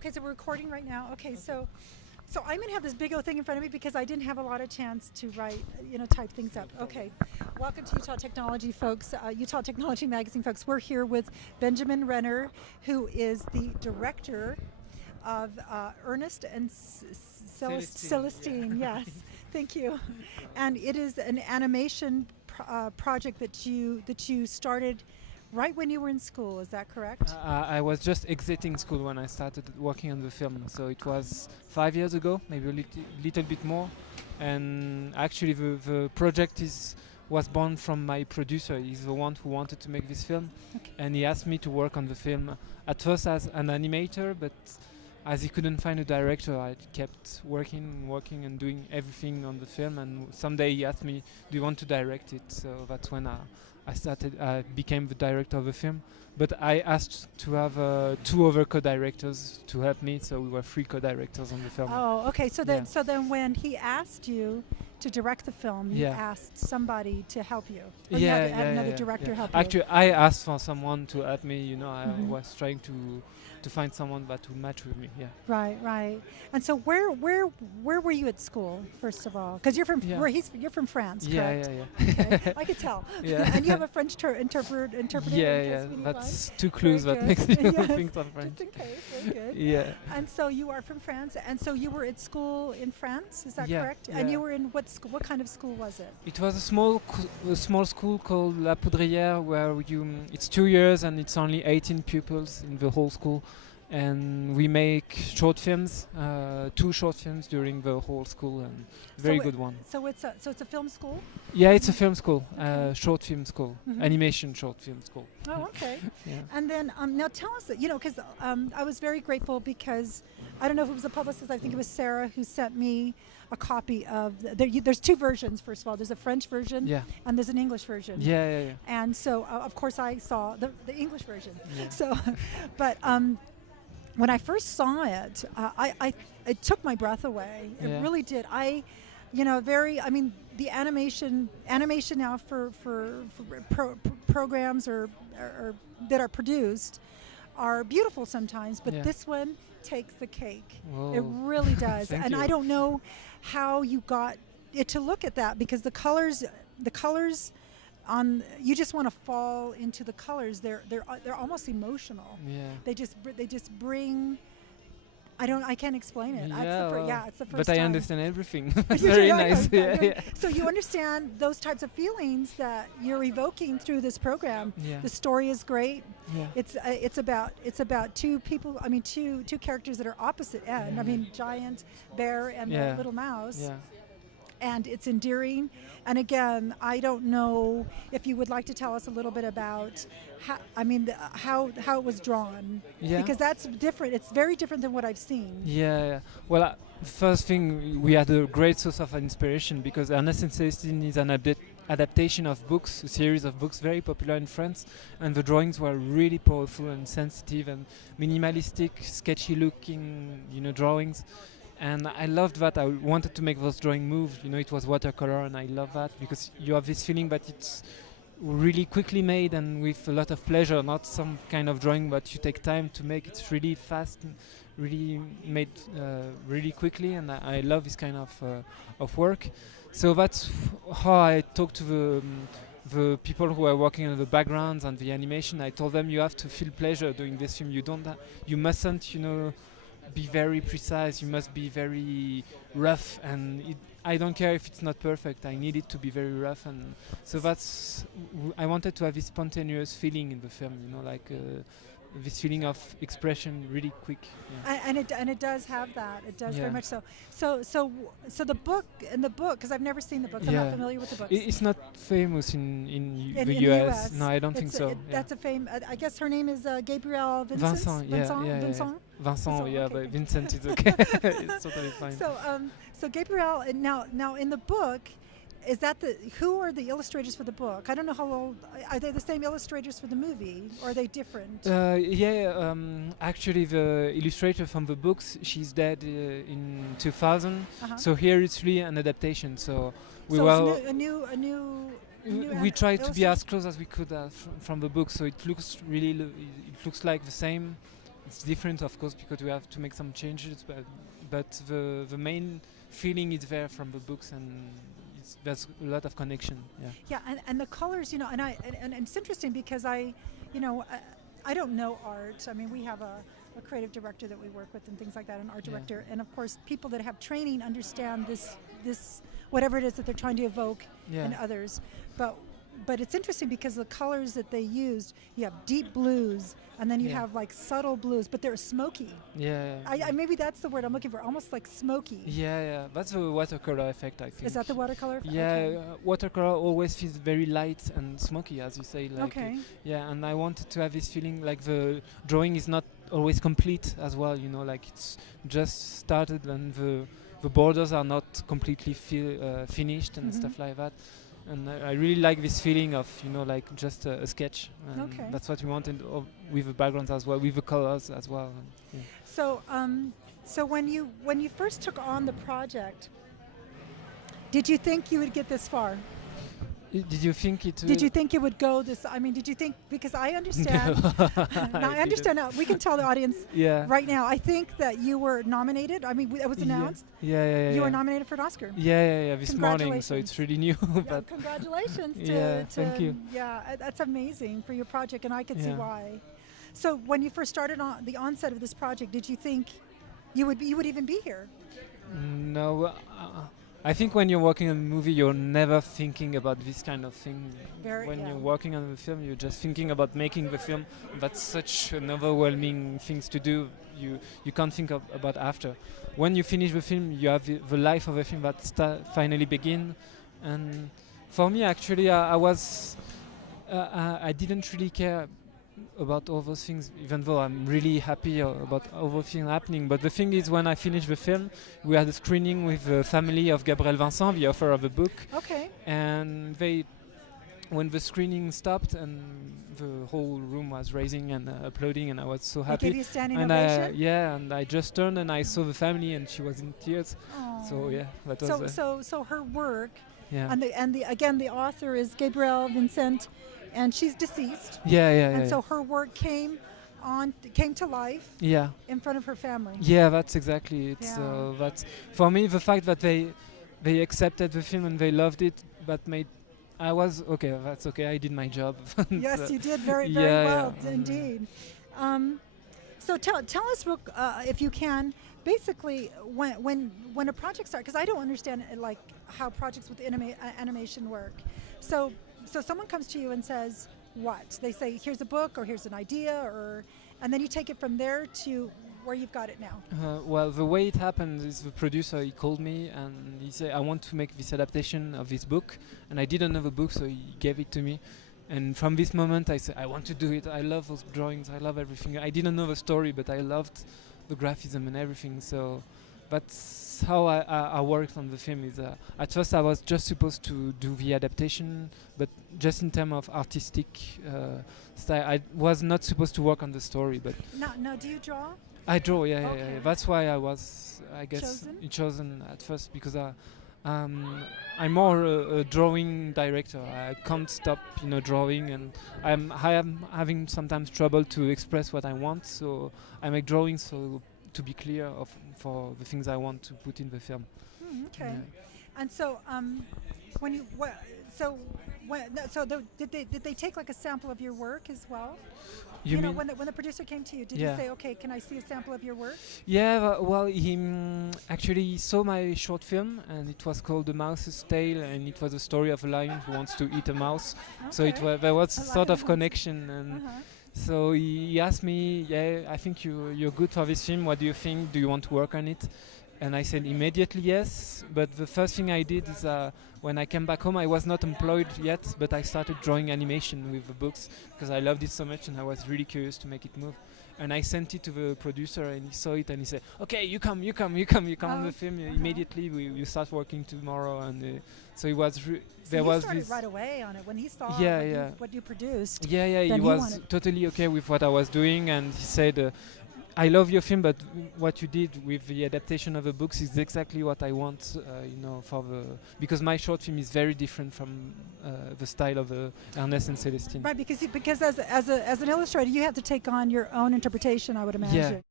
Okay, so we're recording right now. Okay, so I'm going to have this big old thing in front of me because I didn't have a lot of chance to write, type things up. Okay, welcome to Utah Technology, folks. Utah Technology Magazine, folks. We're here with Benjamin Renner, who is the director of Ernest and Celestine. Yes, thank you. And it is an animation project that you started right when you were in school. Is that correct? I was just exiting school when I started working on the film, so it was 5 years ago, maybe a little bit more. And actually, the project was born from my producer. He's the one who wanted to make this film, and he asked me to work on the film at first as an animator, but as he couldn't find a director, I kept working and doing everything on the film. And someday he asked me, "Do you want to direct it?" So that's when I became the director of the film. But I asked to have 2 other co-directors to help me, so we were 3 co-directors on the film. Oh, okay. So then when he asked you to direct the film, you asked somebody to help you. Or you had another director help you. Actually, I asked for someone to help me. I was trying to find someone that would match with me. Yeah. Right. And so where were you at school, first of all? Because you're from you're from France, correct? Yeah. Okay. I could tell. Yeah. And you have a French interpreter. Yeah. That's 2 clues that makes you think I'm French. Just in case. Very good. Yeah. And so you are from France, and so you were at school in France. Is that correct? Yeah. And you were in what school? What kind of school was it? It was a small school called La Poudrière, where it's 2 years and it's only 18 pupils in the whole school. And we make short films, 2 short films during the whole school, and very good one. So it's a film school? Yeah, it's a film school, short film school, animation short film school. Oh, okay. Yeah. And then now tell us that, because I was very grateful because I don't know if it was a publicist, I think it was Sarah who sent me a copy of there's 2 versions. First of all, there's a French version and there's an English version. Yeah. And so of course I saw the English version. Yeah. So, but when I first saw it, it took my breath away. It really did. The animation now for programs or that are produced are beautiful sometimes, but this one takes the cake. Whoa. It really does. And I don't know how you got it to look at that, because the colors you just want to fall into the colors. They're almost emotional. Yeah. They just bring. I can't explain it. It's the first but time. I understand everything. It's very nice. Yeah. So you understand those types of feelings that you're evoking through this program. Yeah. The story is great. Yeah. It's about 2 people. I mean, two characters that are opposite end. I mean, giant bear and the little mouse. Yeah. And it's endearing. And again, I don't know if you would like to tell us a little bit about how it was drawn. Yeah. Because that's different. It's very different than what I've seen. Yeah. Well, first thing, we had a great source of inspiration because Ernest and Celestine is an adaptation of books, a series of books very popular in France, and the drawings were really powerful and sensitive and minimalistic, sketchy looking, drawings. And I loved that. I wanted to make those drawings move. It was watercolor, and I love that because you have this feeling that it's really quickly made and with a lot of pleasure, not some kind of drawing that you take time to make. It's really fast, and really made really quickly, and I love this kind of work. So that's how I talked to the people who are working on the backgrounds and the animation. I told them, you have to feel pleasure doing this film. You mustn't, be very precise. You must be very rough, and I don't care if it's not perfect. I need it to be very rough, and so I wanted to have this spontaneous feeling in the film, this feeling of expression really quick. Yeah. And it does have that. It does very much so. So the book, because I've never seen the book. I'm not familiar with the book. It's not famous in the US. No, I don't think so. That's a fame. I guess her name is Gabrielle Vincent. Vincent, okay. But Vincent is okay. It's totally fine. So Gabrielle, now in the book, is that who are the illustrators for the book? I don't know how old. Are they the same illustrators for the movie, or are they different? Actually, the illustrator from the books, she's dead in 2000. So here it's really an adaptation. So we tried to be as close as we could from the book. So it looks like the same it's different, of course, because we have to make some changes, but the main feeling is there from the books, and there's a lot of connection. Yeah. Yeah, and the colors, and it's interesting because I don't know art. I mean, we have a creative director that we work with and things like that, an art Yeah. director, and of course, people that have training understand this whatever it is that they're trying to evoke in others. But it's interesting because the colors that they used, you have deep blues, and then you have like subtle blues, but they're smoky. Yeah. I maybe that's the word I'm looking for, almost like smoky. Yeah. That's the watercolor effect, I think. Is that the watercolor effect? Yeah, Okay. watercolor always feels very light and smoky, as you say. Like, Okay. yeah, and I wanted to have this feeling like the drawing is not always complete as well. Like it's just started and the borders are not completely finished and stuff like that. And I really like this feeling of like just a sketch. And Okay. that's what we wanted with the backgrounds as well, with the colors as well. And, So when you first took on the project, did you think you would get this far? Did you think it? Did you think it would go this? I mean, did you think? Because I understand. Now, I understand now. We can tell the audience Yeah. right now. I think that you were nominated. I mean, it was announced. Yeah. You were nominated for an Oscar. Yeah. This morning, so it's really new. Yeah, But congratulations. thank you. Yeah, that's amazing for your project, and I can see Yeah. why. So when you first started on the onset of this project, did you think you would even be here? No, I think when you're working on a movie, you're never thinking about this kind of thing. When you're working on the film, you're just thinking about making the film. That's such an overwhelming things to do. You can't think about after. When you finish the film, you have the life of the film that finally begin. And for me, actually, I didn't really care about all those things, even though I'm really happy about all those things happening. But the thing is, when I finished the film, we had a screening with the family of Gabriel Vincent, the author of the book. Okay. And when the screening stopped and the whole room was raising and applauding, and I was so They happy. gave you a standing And ovation. and I just turned and I saw the family, and she was in tears. So yeah, that was. So her work, Yeah. and again the author is Gabrielle Vincent, and she's deceased. Yeah. And so her work came to life Yeah. in front of her family. Yeah, that's exactly it. Yeah. So that's for me the fact that they accepted the film and they loved it, but I was okay. That's okay. I did my job. Yes, So you did very yeah, well yeah. indeed. So tell us, if you can, basically when a project starts, because I don't understand like how projects with animation work. So someone comes to you and says, what? They say, here's a book or here's an idea, and then you take it from there to where you've got it now. Well, the way it happened is the producer, he called me and he said, I want to make this adaptation of this book. And I didn't know the book, so he gave it to me. And from this moment, I said, I want to do it. I love those drawings. I love everything. I didn't know the story, but I loved the graphism and everything. So that's how I worked on the film. At first, I was just supposed to do the adaptation, but just in terms of artistic style. I was not supposed to work on the story. But Now, do you draw? I draw, yeah. That's why I was, I guess, chosen at first, because I'm more a drawing director. I can't stop, drawing, and I am having sometimes trouble to express what I want. So I make drawings to be clear for the things I want to put in the film. Okay. Yeah. And so, did they take like a sample of your work as well? You mean when the producer came to you, did Yeah. he say, okay, can I see a sample of your work? Yeah, well, he actually saw my short film, and it was called The Mouse's Tale, and it was a story of a lion who wants to eat a mouse. So there was A sort lion of connection, and so he asked me, I think you're good for this film. What do you think? Do you want to work on it? And I said immediately yes. But the first thing I did is when I came back home, I was not employed yet, but I started drawing animation with the books because I loved it so much and I was really curious to make it move. And I sent it to the producer, and he saw it and he said, "Okay, you come on the film immediately. We start working tomorrow." And so it was. There was started this right away on it when he saw Yeah. what you produced. Yeah, Then he he was wanted- totally okay with what I was doing, and he said, I love your film, but what you did with the adaptation of the books is exactly what I want, for the because my short film is very different from the style of Ernest and Celestine. Right, because as an illustrator, you have to take on your own interpretation, I would imagine.